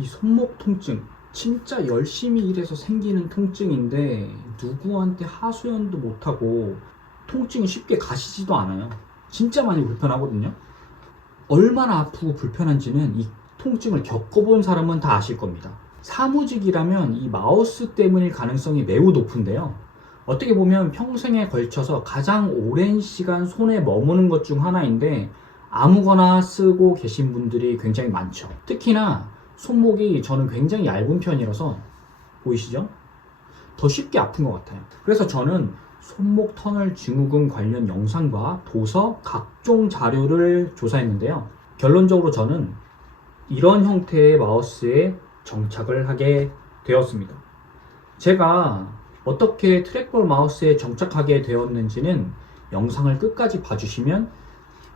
이 손목 통증 진짜 열심히 일해서 생기는 통증인데 누구한테 하소연도 못하고 통증이 쉽게 가시지도 않아요. 진짜 많이 불편하거든요. 얼마나 아프고 불편한지는 이 통증을 겪어본 사람은 다 아실 겁니다. 사무직이라면 이 마우스 때문일 가능성이 매우 높은데요. 어떻게 보면 평생에 걸쳐서 가장 오랜 시간 손에 머무는 것 중 하나인데 아무거나 쓰고 계신 분들이 굉장히 많죠. 특히나 손목이 저는 굉장히 얇은 편이라서 보이시죠? 더 쉽게 아픈 것 같아요. 그래서 저는 손목 터널 증후군 관련 영상과 도서, 각종 자료를 조사했는데요. 결론적으로 저는 이런 형태의 마우스에 정착을 하게 되었습니다. 제가 어떻게 트랙볼 마우스에 정착하게 되었는지는 영상을 끝까지 봐주시면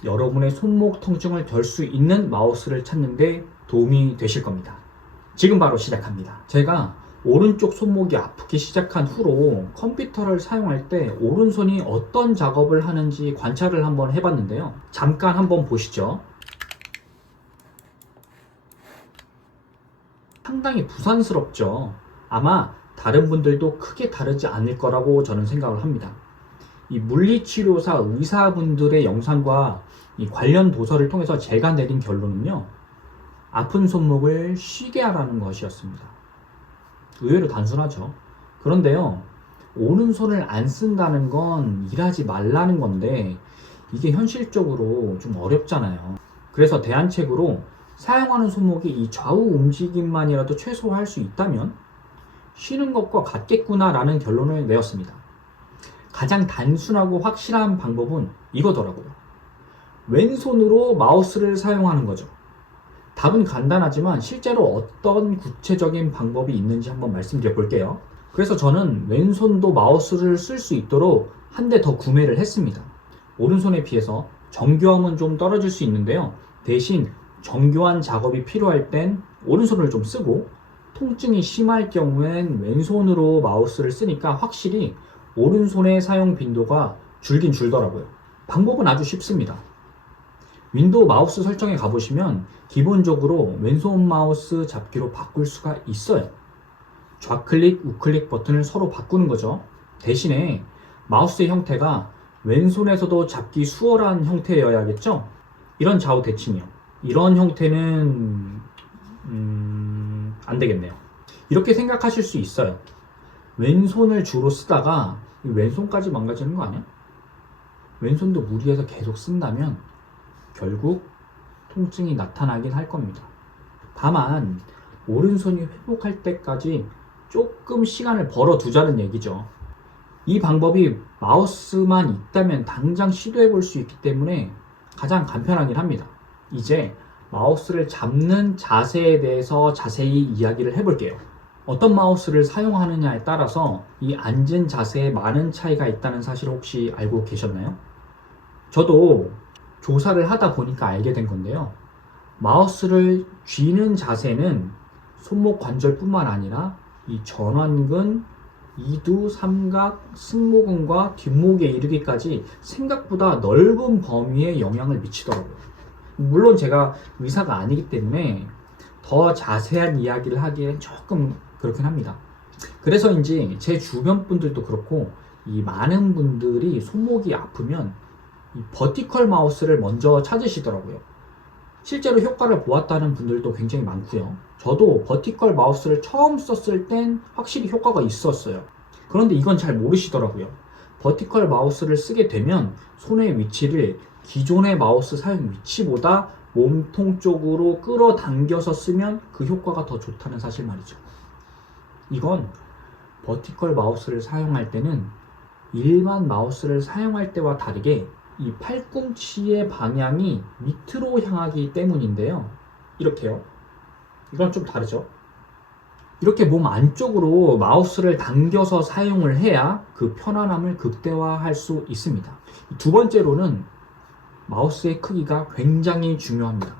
여러분의 손목 통증을 덜 수 있는 마우스를 찾는데 도움이 되실 겁니다. 지금 바로 시작합니다. 제가 오른쪽 손목이 아프기 시작한 후로 컴퓨터를 사용할 때 오른손이 어떤 작업을 하는지 관찰을 한번 해봤는데요. 잠깐 한번 보시죠. 상당히 부산스럽죠. 아마 다른 분들도 크게 다르지 않을 거라고 저는 생각을 합니다. 이 물리치료사 의사분들의 영상과 이 관련 도서를 통해서 제가 내린 결론은요, 아픈 손목을 쉬게 하라는 것이었습니다. 의외로 단순하죠. 그런데요, 오른손을 안 쓴다는 건 일하지 말라는 건데 이게 현실적으로 좀 어렵잖아요. 그래서 대안책으로 사용하는 손목이 이 좌우 움직임만이라도 최소화할 수 있다면 쉬는 것과 같겠구나 라는 결론을 내었습니다. 가장 단순하고 확실한 방법은 이거더라고요. 왼손으로 마우스를 사용하는 거죠. 답은 간단하지만 실제로 어떤 구체적인 방법이 있는지 한번 말씀드려 볼게요. 그래서 저는 왼손도 마우스를 쓸 수 있도록 한 대 더 구매를 했습니다. 오른손에 비해서 정교함은 좀 떨어질 수 있는데요. 대신 정교한 작업이 필요할 땐 오른손을 좀 쓰고 통증이 심할 경우엔 왼손으로 마우스를 쓰니까 확실히 오른손의 사용 빈도가 줄긴 줄더라고요. 방법은 아주 쉽습니다. 윈도우 마우스 설정에 가보시면 기본적으로 왼손 마우스 잡기로 바꿀 수가 있어요. 좌클릭, 우클릭 버튼을 서로 바꾸는 거죠. 대신에 마우스의 형태가 왼손에서도 잡기 수월한 형태여야겠죠? 이런 좌우 대칭이요. 이런 형태는 안 되겠네요. 이렇게 생각하실 수 있어요. 왼손을 주로 쓰다가 왼손까지 망가지는 거 아니야? 왼손도 무리해서 계속 쓴다면 결국 통증이 나타나긴 할 겁니다. 다만 오른손이 회복할 때까지 조금 시간을 벌어두자는 얘기죠. 이 방법이 마우스만 있다면 당장 시도해 볼 수 있기 때문에 가장 간편하긴 합니다. 이제 마우스를 잡는 자세에 대해서 자세히 이야기를 해볼게요. 어떤 마우스를 사용하느냐에 따라서 이 앉은 자세에 많은 차이가 있다는 사실을 혹시 알고 계셨나요? 저도 조사를 하다 보니까 알게 된 건데요. 마우스를 쥐는 자세는 손목 관절뿐만 아니라 이 전완근, 이두, 삼각, 승모근과 뒷목에 이르기까지 생각보다 넓은 범위에 영향을 미치더라고요. 물론 제가 의사가 아니기 때문에 더 자세한 이야기를 하기엔 조금 그렇긴 합니다. 그래서인지 제 주변 분들도 그렇고 이 많은 분들이 손목이 아프면 이 버티컬 마우스를 먼저 찾으시더라고요. 실제로 효과를 보았다는 분들도 굉장히 많고요. 저도 버티컬 마우스를 처음 썼을 땐 확실히 효과가 있었어요. 그런데 이건 잘 모르시더라고요. 버티컬 마우스를 쓰게 되면 손의 위치를 기존의 마우스 사용 위치보다 몸통 쪽으로 끌어당겨서 쓰면 그 효과가 더 좋다는 사실 말이죠. 이건 버티컬 마우스를 사용할 때는 일반 마우스를 사용할 때와 다르게 이 팔꿈치의 방향이 밑으로 향하기 때문인데요. 이렇게요. 이건 좀 다르죠. 이렇게 몸 안쪽으로 마우스를 당겨서 사용을 해야 그 편안함을 극대화할 수 있습니다. 두 번째로는 마우스의 크기가 굉장히 중요합니다.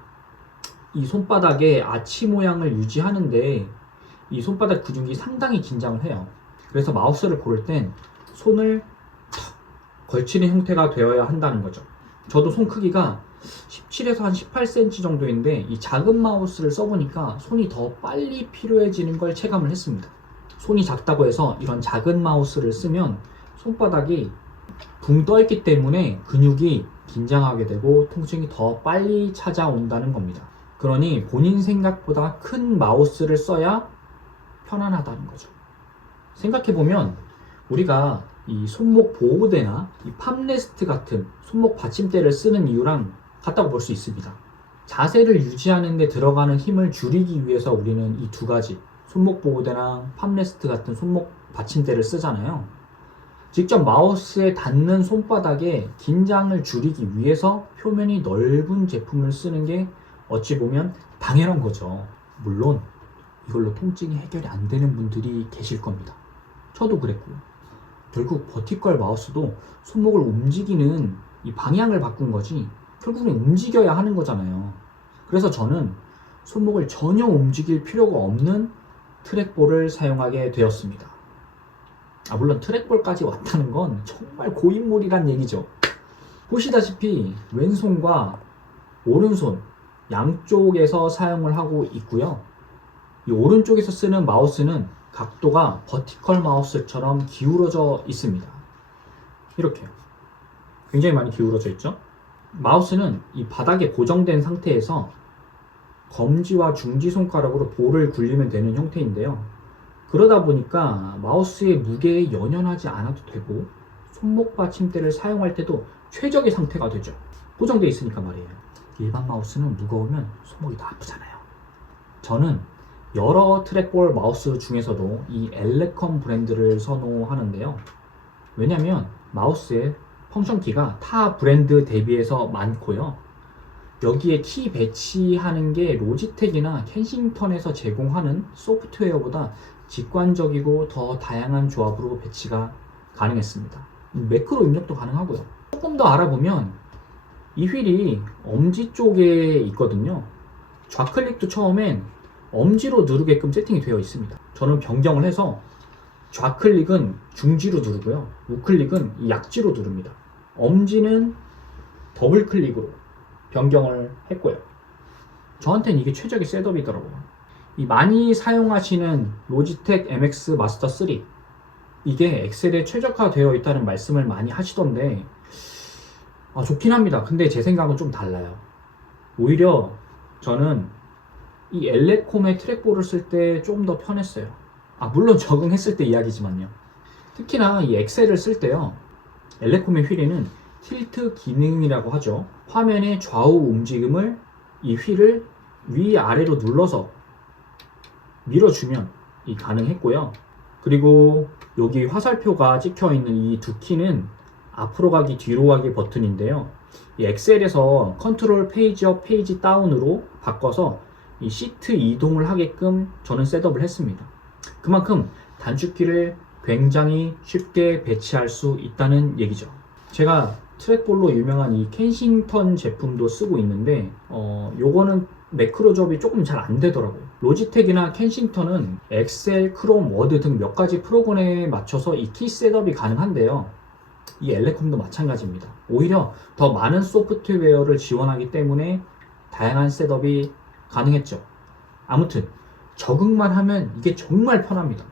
이 손바닥의 아치 모양을 유지하는데 이 손바닥 근육이 상당히 긴장을 해요. 그래서 마우스를 고를 땐 손을 탁 걸치는 형태가 되어야 한다는 거죠. 저도 손 크기가 17에서 한 18cm 정도인데 이 작은 마우스를 써보니까 손이 더 빨리 필요해지는 걸 체감을 했습니다. 손이 작다고 해서 이런 작은 마우스를 쓰면 손바닥이 붕 떠있기 때문에 근육이 긴장하게 되고 통증이 더 빨리 찾아온다는 겁니다. 그러니 본인 생각보다 큰 마우스를 써야 편안하다는 거죠. 생각해보면 우리가 이 손목 보호대나 이 팜레스트 같은 손목 받침대를 쓰는 이유랑 같다고 볼 수 있습니다. 자세를 유지하는 데 들어가는 힘을 줄이기 위해서 우리는 이 두 가지 손목 보호대랑 팜레스트 같은 손목 받침대를 쓰잖아요. 직접 마우스에 닿는 손바닥에 긴장을 줄이기 위해서 표면이 넓은 제품을 쓰는 게 어찌 보면 당연한 거죠. 물론 이걸로 통증이 해결이 안 되는 분들이 계실 겁니다. 저도 그랬고요. 결국 버티컬 마우스도 손목을 움직이는 이 방향을 바꾼 거지 결국은 움직여야 하는 거잖아요. 그래서 저는 손목을 전혀 움직일 필요가 없는 트랙볼을 사용하게 되었습니다. 물론 트랙볼까지 왔다는 건 정말 고인물이란 얘기죠. 보시다시피 왼손과 오른손 양쪽에서 사용을 하고 있고요. 이 오른쪽에서 쓰는 마우스는 각도가 버티컬 마우스처럼 기울어져 있습니다. 이렇게요. 굉장히 많이 기울어져 있죠. 마우스는 이 바닥에 고정된 상태에서 검지와 중지 손가락으로 볼을 굴리면 되는 형태인데요. 그러다 보니까 마우스의 무게에 연연하지 않아도 되고 손목 받침대를 사용할 때도 최적의 상태가 되죠. 고정되어 있으니까 말이에요. 일반 마우스는 무거우면 손목이 더 아프잖아요. 저는 여러 트랙볼 마우스 중에서도 이 엘레컴 브랜드를 선호하는데요. 왜냐면 마우스의 펑션 키가 타 브랜드 대비해서 많고요. 여기에 키 배치하는 게 로지텍이나 켄싱턴에서 제공하는 소프트웨어보다 직관적이고 더 다양한 조합으로 배치가 가능했습니다. 매크로 입력도 가능하고요. 조금 더 알아보면 이 휠이 엄지 쪽에 있거든요. 좌클릭도 처음엔 엄지로 누르게끔 세팅이 되어 있습니다. 저는 변경을 해서 좌클릭은 중지로 누르고요. 우클릭은 약지로 누릅니다. 엄지는 더블클릭으로 변경을 했고요. 저한테는 이게 최적의 셋업이더라고요. 이 많이 사용하시는 로지텍 MX 마스터 3 이게 엑셀에 최적화되어 있다는 말씀을 많이 하시던데 좋긴 합니다. 근데 제 생각은 좀 달라요. 오히려 저는 이 엘레콤의 트랙볼을 쓸 때 좀 더 편했어요. 물론 적응했을 때 이야기지만요. 특히나 이 엑셀을 쓸 때요. 엘레콤의 휠에는 틸트 기능이라고 하죠. 화면의 좌우 움직임을 이 휠을 위아래로 눌러서 밀어주면 가능했고요. 그리고 여기 화살표가 찍혀있는 이 두 키는 앞으로 가기 뒤로 가기 버튼인데요. 이 엑셀에서 컨트롤 페이지 업 페이지 다운으로 바꿔서 이 시트 이동을 하게끔 저는 셋업을 했습니다. 그만큼 단축키를 굉장히 쉽게 배치할 수 있다는 얘기죠. 제가 트랙볼로 유명한 이 켄싱턴 제품도 쓰고 있는데 요거는 매크로 조합이 조금 잘 안 되더라고요. 로지텍이나 켄싱턴은 엑셀, 크롬, 워드 등 몇 가지 프로그램에 맞춰서 이 키 셋업이 가능한데요. 이 엘레콤도 마찬가지입니다. 오히려 더 많은 소프트웨어를 지원하기 때문에 다양한 셋업이 가능했죠. 아무튼 적응만 하면 이게 정말 편합니다.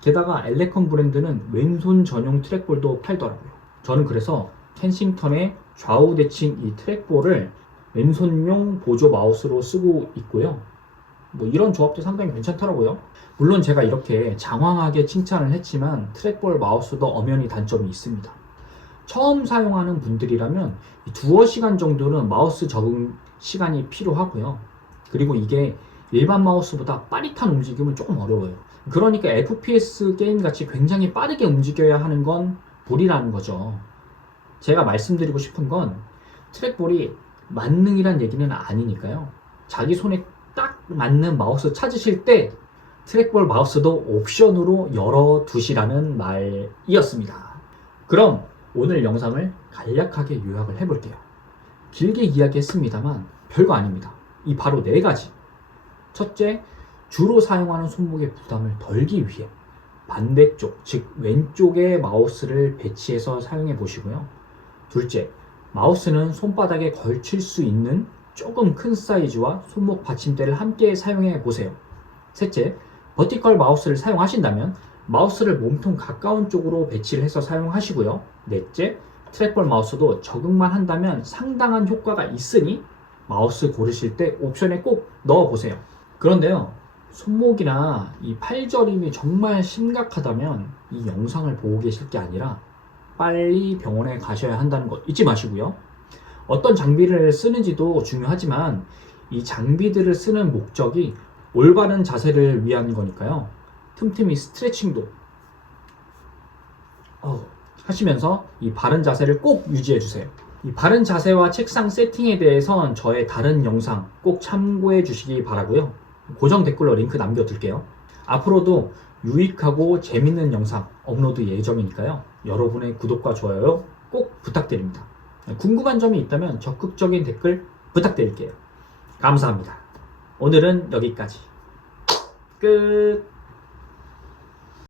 게다가 엘레컴 브랜드는 왼손 전용 트랙볼도 팔더라고요. 저는 그래서 켄싱턴의 좌우 대칭 이 트랙볼을 왼손용 보조 마우스로 쓰고 있고요. 이런 조합도 상당히 괜찮더라고요. 물론 제가 이렇게 장황하게 칭찬을 했지만 트랙볼 마우스도 엄연히 단점이 있습니다. 처음 사용하는 분들이라면 두어 시간 정도는 마우스 적응 시간이 필요하고요. 그리고 이게 일반 마우스보다 빠릿한 움직임은 조금 어려워요. 그러니까 FPS 게임 같이 굉장히 빠르게 움직여야 하는 건 불이라는 거죠. 제가 말씀드리고 싶은 건 트랙볼이 만능이란 얘기는 아니니까요. 자기 손에 딱 맞는 마우스 찾으실 때 트랙볼 마우스도 옵션으로 열어두시라는 말이었습니다. 그럼 오늘 영상을 간략하게 요약을 해볼게요. 길게 이야기했습니다만 별거 아닙니다. 이 바로 4가지. 첫째, 주로 사용하는 손목의 부담을 덜기 위해 반대쪽, 즉 왼쪽에 마우스를 배치해서 사용해 보시고요. 둘째, 마우스는 손바닥에 걸칠 수 있는 조금 큰 사이즈와 손목 받침대를 함께 사용해 보세요. 셋째, 버티컬 마우스를 사용하신다면 마우스를 몸통 가까운 쪽으로 배치를 해서 사용하시고요. 넷째, 트랙볼 마우스도 적응만 한다면 상당한 효과가 있으니 마우스 고르실 때 옵션에 꼭 넣어보세요. 그런데요, 손목이나 이 팔저림이 정말 심각하다면 이 영상을 보고 계실 게 아니라 빨리 병원에 가셔야 한다는 거 잊지 마시고요. 어떤 장비를 쓰는지도 중요하지만 이 장비들을 쓰는 목적이 올바른 자세를 위한 거니까요. 틈틈이 스트레칭도 하시면서 이 바른 자세를 꼭 유지해 주세요. 이 바른 자세와 책상 세팅에 대해선 저의 다른 영상 꼭 참고해 주시기 바라고요. 고정 댓글로 링크 남겨둘게요. 앞으로도 유익하고 재밌는 영상 업로드 예정이니까요. 여러분의 구독과 좋아요 꼭 부탁드립니다. 궁금한 점이 있다면 적극적인 댓글 부탁드릴게요. 감사합니다. 오늘은 여기까지. 끝.